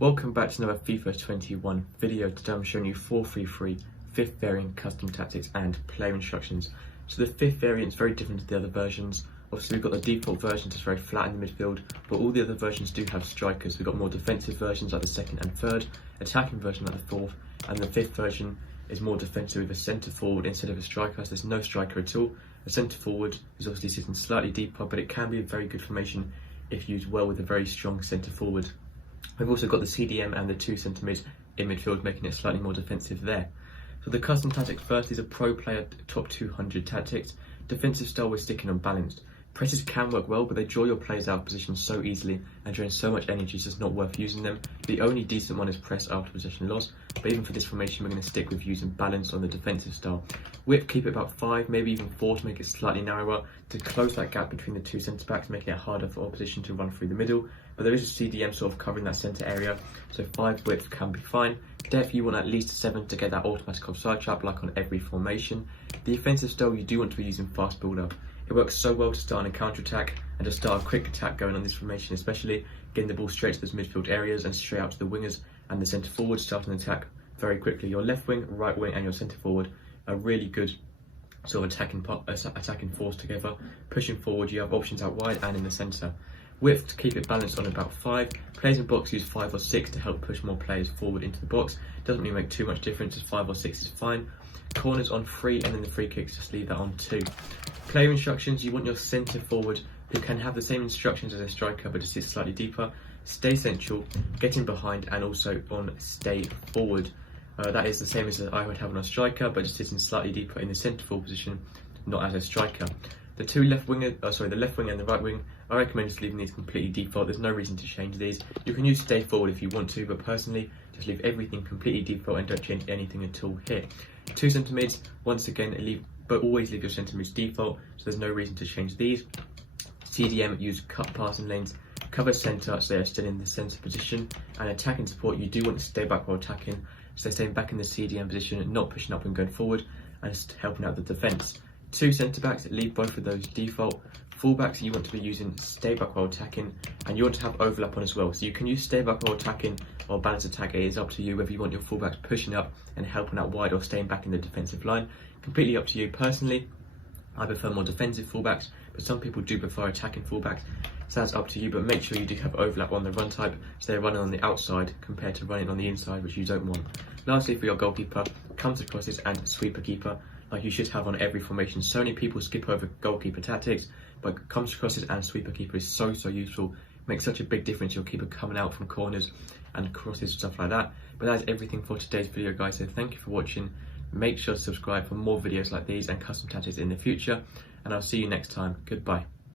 Welcome back to another FIFA 21 video. Today I'm showing you 4-3-3, fifth variant custom tactics and player instructions. So the fifth variant is very different to the other versions. Obviously we've got the default version that's very flat in the midfield, but all the other versions do have strikers. We've got more defensive versions like the second and third, attacking version like the fourth, and the fifth version is more defensive with a centre forward instead of a striker. So there's no striker at all. A centre forward is obviously sitting slightly deeper, but it can be a very good formation if used well with a very strong centre forward. We've also got the CDM and the two centre mids in midfield, making it slightly more defensive there. So the custom tactics first is a pro player top 200 tactics. Defensive style with sticking unbalanced. Presses can work well, but they draw your players out of position so easily and drain so much energy it's just not worth using them. The only decent one is press after possession loss, but even for this formation we're going to stick with using balance on the defensive style. Width, keep it about 5, maybe even 4 to make it slightly narrower, to close that gap between the two centre backs, making it harder for opposition to run through the middle. But there is a CDM sort of covering that centre area, so 5 width can be fine. Depth, you want at least 7 to get that automatic offside trap like on every formation. The offensive style, you do want to be using fast build up. It works so well to start on a counter attack and to start a quick attack going on this formation, especially getting the ball straight to those midfield areas and straight out to the wingers and the centre forward, starting an attack very quickly. Your left wing, right wing and your centre forward are really good sort of attacking force together. Pushing forward, you have options out wide and in the centre. Width, to keep it balanced on about 5. Players in box use 5 or 6 to help push more players forward into the box. Doesn't really make too much difference, as 5 or 6 is fine. Corners on 3 and then the free kicks, just leave that on 2. Player instructions, you want your centre forward who can have the same instructions as a striker but just sit slightly deeper, stay central, get in behind and also on stay forward. That is the same as I would have on a striker but just sitting slightly deeper in the centre forward position, not as a striker. The two left winger, the left wing and the right wing, I recommend just leaving these completely default. There's no reason to change these. You can use stay forward if you want to, but personally, just leave everything completely default and don't change anything at all here. Two centre mids, once again, always leave your centre mids default, so there's no reason to change these. CDM, use cut passing lanes, cover centre so they're still in the centre position, and attacking support, you do want to stay back while attacking, so they're staying back in the CDM position, not pushing up and going forward, and just helping out the defence. Two centre backs, leave both of those default. Fullbacks, you want to be using stay back while attacking, and you want to have overlap on as well. So you can use stay back while attacking or balance attack. It is up to you whether you want your fullbacks pushing up and helping out wide or staying back in the defensive line. Completely up to you. Personally, I prefer more defensive fullbacks, but some people do prefer attacking fullbacks. So that's up to you, but make sure you do have overlap on the run type, so they're running on the outside compared to running on the inside, which you don't want. Lastly, for your goalkeeper, comes crosses and sweeper keeper, like you should have on every formation. So many people skip over goalkeeper tactics, but comes crosses and sweeper keeper is so useful. Makes such a big difference, your keeper coming out from corners and crosses, stuff like that. But that's everything for today's video, guys, so thank you for watching. Make sure to subscribe for more videos like these and custom tactics in the future, and I'll see you next time. Goodbye.